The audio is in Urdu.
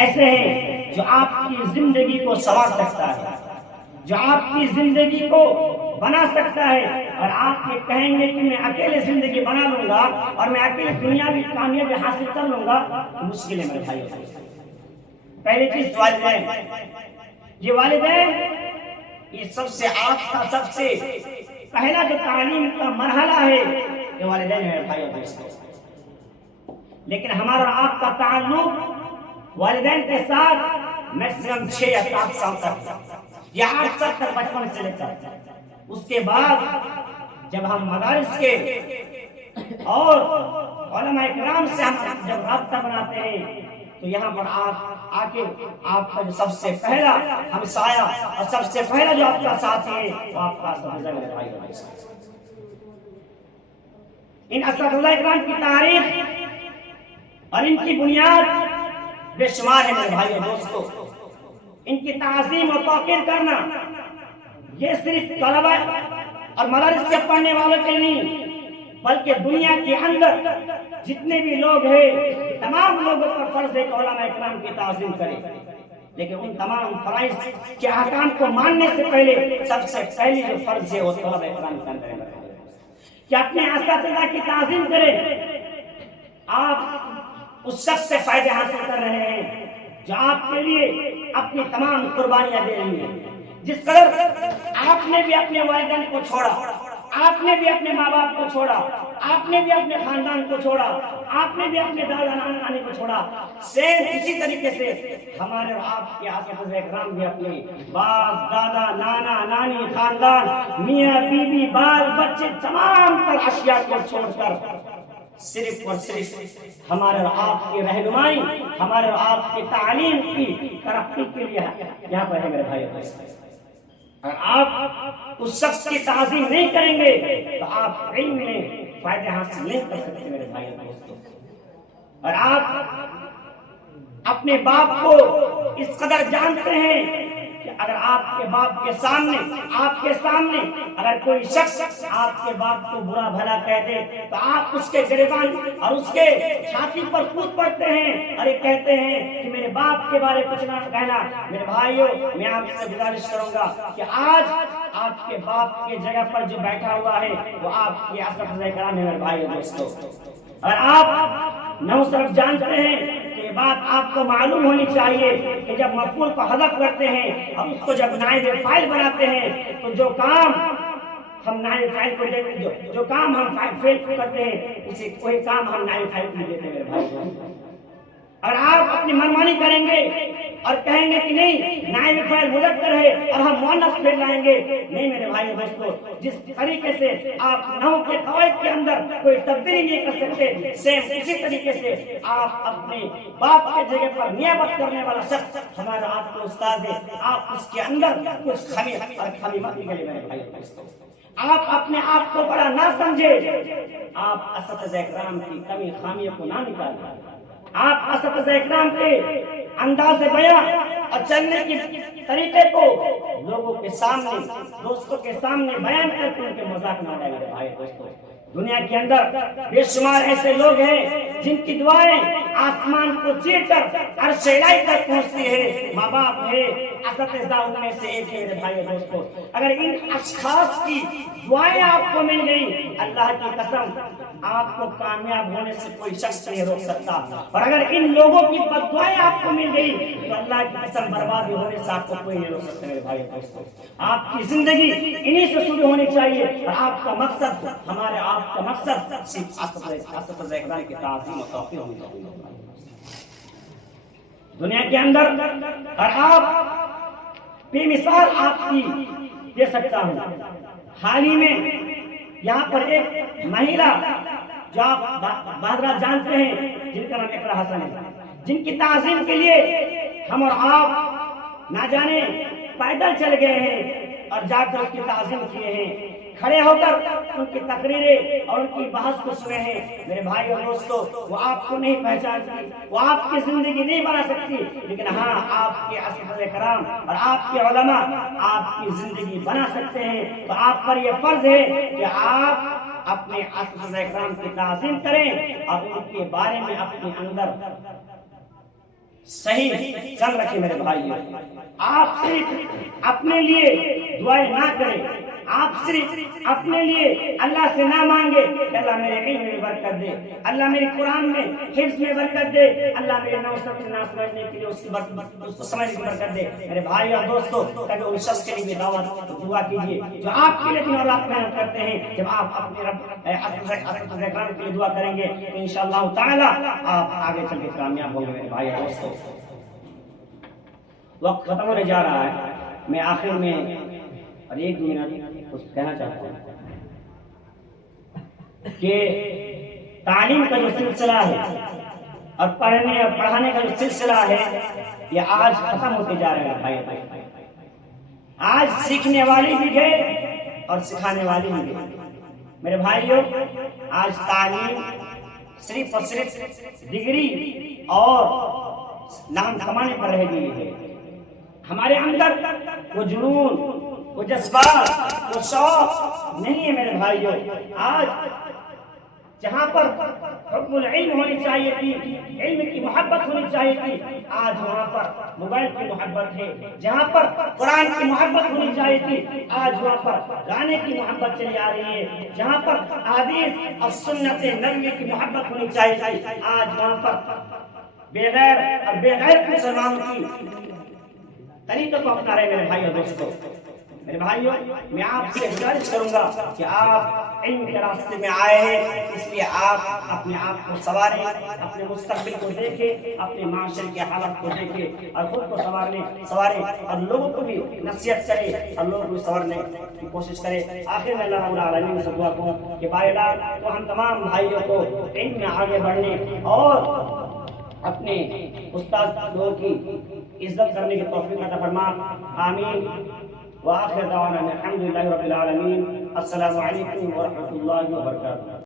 ایسے ہیں جو آپ کی زندگی کو سنوار سکتا ہے، جو آپ کی زندگی کو بنا سکتا ہے، اور آپ یہ کہیں گے کہ میں اکیلے زندگی بنا لوں گا اور میں اکیلے دنیاوی کامیابی حاصل کر لوں گا، مشکل ہے میرے بھائی۔ پہلی چیز والدین، یہ والدین یہ سب سے آپ کا سب سے پہلا جو تعلیم کا مرحلہ ہے یہ والدین ہے بھائی اور دوستو۔ لیکن ہمارا اور آپ کا تعلق والدین کے ساتھ میکسیمم 6 یا 7 سال تک یا 8 سال تک بچپن سے لے کر اس کے بعد جب ہم مدارس کے اور علماء کرام سے ہم جب رابطہ بناتے ہیں تو یہاں پر آپ آ کے آپ کا جو سب سے پہلا ہمسایہ اور سب سے پہلا جو آپ کا ساتھی ہے وہ آپ کا اساتذہ میرے بھائی اور دوستو۔ ان اساتذہ کرام کی تاریخ اور ان کی بنیاد بے شمار ہے میرے بھائی اور دوستو۔ ان کی تعظیم و توقیر کرنا یہ صرف طلبہ اور مدارس سے پڑھنے والوں کے نہیں بلکہ دنیا کے اندر جتنے بھی لوگ ہیں تمام لوگوں پر فرض ہے کہ علماء اکرام کی تعظیم کریں، لیکن ان تمام فرائض کے احکام کو ماننے سے پہلے سب سے پہلی جو فرض ہے وہ طلبہ اکرام کا ہے کہ اپنے اساتذہ کی تعظیم کریں۔ آپ اس شخص سے فائدے حاصل کر رہے ہیں جو آپ کے لیے اپنی تمام قربانیاں دے رہی ہیں۔ جس قدر آپ نے بھی اپنے والدین کو چھوڑا، آپ نے بھی اپنے ماں باپ کو چھوڑا، آپ نے بھی اپنے خاندان کو چھوڑا، آپ نے بھی اپنے دادا نانا کو چھوڑا، سیم اسی طریقے سے ہمارے اور آپ کے اساتذہ اکرام بھی اپنے باپ دادا نانا نانی خاندان میاں بیوی بال بچے تمام تر اشیاء کو چھوڑ کر صرف اور صرف ہمارے اور آپ کی رہنمائی، ہمارے اور آپ کی تعلیم کی ترقی کے لیے یہاں پر ہے میرے بھائی۔ اگر آپ اس شخص کی تعظیم نہیں کریں گے تو آپ علم میں فائدے حاصل نہیں کر سکتے میرے بھائی اور دوستو۔ اور آپ اپنے باپ کو اس قدر جانتے ہیں کہ اگر آپ کے باپ کے سامنے آپ کے سامنے اگر کوئی شخص آپ کے باپ کو برا بھلا کہہ دے تو آپ اس کے گریبان اور اس کے چھاتی پر کود پڑتے ہیں اور یہ کہتے ہیں کہ میرے باپ کے بارے کچھ نہ کہنا۔ میرے بھائیوں میں آپ سے گزارش کروں گا کہ آج آپ کے باپ کے جگہ پر جو بیٹھا ہوا ہے وہ آپ کے اساتذہ کرام ہیں میرے بھائی اور دوستو۔ اور آپ نو صرف جانتے ہیں کہ یہ بات آپ کو معلوم ہونی چاہیے کہ جب مفعول کو حذف کرتے ہیں اور اس کو جب نائب فاعل بناتے ہیں تو جو کام ہم نائب فاعل کو دیتے جو کام ہم فاعل کو کرتے ہیں اسے کوئی کام ہم نائب فاعل کو دیتے ہیں میرے بھائی۔ اور آپ اپنی منمانی کریں گے اور کہیں گے کہ نہیں نائب فاعل مذکر ہے اور ہم مؤنث پھر لائیں گے، نہیں میرے بھائی دوستو، جس طریقے سے آپ نحو کے قواعد کے اندر کوئی تبدیلی نہیں کر سکتے سیم اسی طریقے سے آپ اپنے باپ کے جگہ پر نیابت کرنے والا شخص ہمارا آپ کا استاد ہے، آپ اس کے اندر کچھ خمی اور خمی مت نکلے میرے بھائی دوستو۔ آپ اپنے آپ کو بڑا نہ سمجھے، آپ اساتذہ اکرام کی کمی خامیوں کو نہ نکالیں، آپ اساتذہ اکرام کے انداز بیان اور چلنے کے طریقے کو لوگوں کے سامنے دوستوں کے سامنے بیان کر کے ان کے مذاق نہ اڑائیں میرے بھائی دوستو۔ دنیا کے اندر بے شمار ایسے لوگ ہیں جن کی دعائیں آسمان کو چیر کر عرش الہی تک پہنچتی ہے، ماں باپ ہے، اساتذہ ان میں سے ایک ہے میرے بھائی دوستو۔ اگر ان اشخاص کی دعائیں آپ کو مل گئی اللہ کی قسم آپ کو کامیاب ہونے سے کوئی شخص نہیں روک سکتا، اور اگر ان لوگوں کی بد دعائیں آپ کو مل گئی تو اللہ کی قسم بربادی ہونے سے آپ کو کوئی نہیں روک سکتا میرے بھائی دوستو۔ آپ کی زندگی انہی سے شروع ہونی چاہیے اور آپ کا مقصد ہمارے آپ کا مقصد صرف اساتذہ اکرام کی تعظیم و توقیر ہونی چاہیے دنیا کے اندر۔ اور آپ بے مثال آپ کی دے سکتا ہوں، حال ہی میں یہاں پر ایک مہیلا جو آپ بہادرہ جانتے ہیں جن کا نام اقرا حسن ہے، جن کی تعظیم کے لیے ہم اور آپ نہ جانے پیدل چل گئے ہیں اور جا کر اس کی تعظیم کیے ہیں، کھڑے ہو کر ان کی تقریریں اور ان کی بحث کو سنے ہیں میرے بھائی اور دوستو۔ وہ آپ کو نہیں پہچانتی، وہ آپ کی زندگی نہیں بنا سکتی، لیکن ہاں آپ کے اساتذہ کرام اور آپ کے علماء آپ کی زندگی بنا سکتے ہیں۔ تو آپ پر یہ فرض ہے کہ آپ اپنے اساتذہ کرام کی تعظیم کریں اور ان کے بارے میں اپنے اندر صحیح سن رکھے میرے بھائیوں، آپ صرف اپنے لیے دعائیں نہ کریں، آپ صرف اپنے لیے اللہ سے نہ مانگے کہ اللہ میرے علم میں برکت دے، اللہ میرے قرآن میں حفظ میں برکت دے، اللہ میرے نہ سمجھنے کے لیے اس کو سمجھنے کی برکت دے۔ میرے بھائی اور دوستو، تاکہ اس شخص کے لیے بھی دعوت دعا کیجیے جو آپ کے لیے دن اور رات محنت کرتے ہیں۔ جب آپ اپنے رب اکرام کے لیے دعا کریں گے تو انشاءاللہ تعالی آپ آگے چل کے کامیاب ہوں گے۔ میرے بھائی اور دوستو، وقت ختم ہونے جا رہا ہے، میں آخر میں اور ایک دو منٹ کچھ کہنا چاہتا ہوں کہ تعلیم کا جو سلسلہ ہے اور پڑھنے اور پڑھانے کا جو سلسلہ ہے یہ آج ختم ہوتے جا رہے ہیں بھائی۔ آج سیکھنے والی بھی گئے اور سکھانے والی بھی گئے۔ میرے بھائیوں، آج تعلیم صرف اور صرف ڈگری اور نام کمانے پر رہ گئی ہے۔ ہمارے اندر وہ جنون، وہ جذبات، وہ شوق نہیں ہے میرے بھائیوں۔ آج جہاں پر حب العلم ہونی چاہیے تھی، علم کی محبت ہونی چاہیے تھی، آج وہاں پر موبائل کی محبت ہے۔ جہاں پر قرآن کی محبت ہونی چاہیے تھی، آج وہاں پر گانے کی محبت چلی آ رہی ہے۔ جہاں پر حدیث اور سنت نبوی کی محبت ہونی چاہیے تھی، آج وہاں پر بغیر اور بغیر مسلمانوں کی طریقوں کو اپنا رہے میرے بھائی اور دوستوں۔ میرے بھائیوں، میں آپ سے گزارش کروں گا کہ آپ علم کے راستے میں آئے ہیں، اس لیے آپ اپنے آپ کو سنواریں، اپنے مستقبل کو دیکھیں، اپنے معاشرے کے حالات کو دیکھیں اور خود کو سنواریں اور لوگوں کو بھی نصیحت کریں اور لوگوں کو سنوارنے کی کوشش کریں۔ آخر میں اللہ رب العالمین سے دعا کروں کہ بارے تو ہم تمام بھائیوں کو علم میں آگے بڑھنے اور اپنے استاد لوگوں کی عزت کرنے کی توفیق عطا فرما، آمین۔ وآخر دعوانا الحمد للہ رب العالمین۔ السلام علیکم ورحمۃ اللہ وبرکاتہ۔